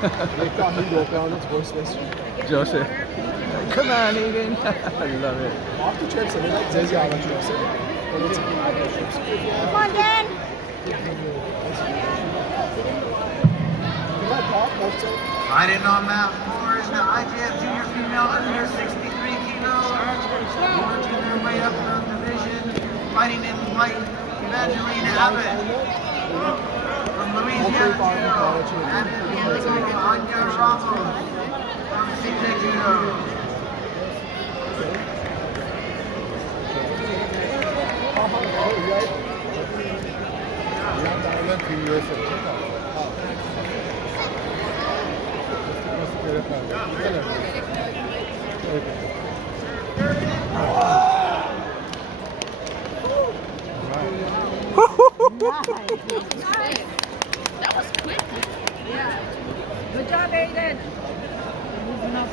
Reklam European's voice list. Josie. Come on, Eden. I love it. Off the trips, I mean, like Zizzy, I like trips. Come on, Dan. Fighting on map 4 is the IJF Junior Female under 63 kilos. Working their way up the division. Fighting in white, Evangeline Abbott. From Louisiana Judo. And in blue, Anya Ramos. From CJ Judo. That was quick. Yeah. Good job, Aiden. Moving up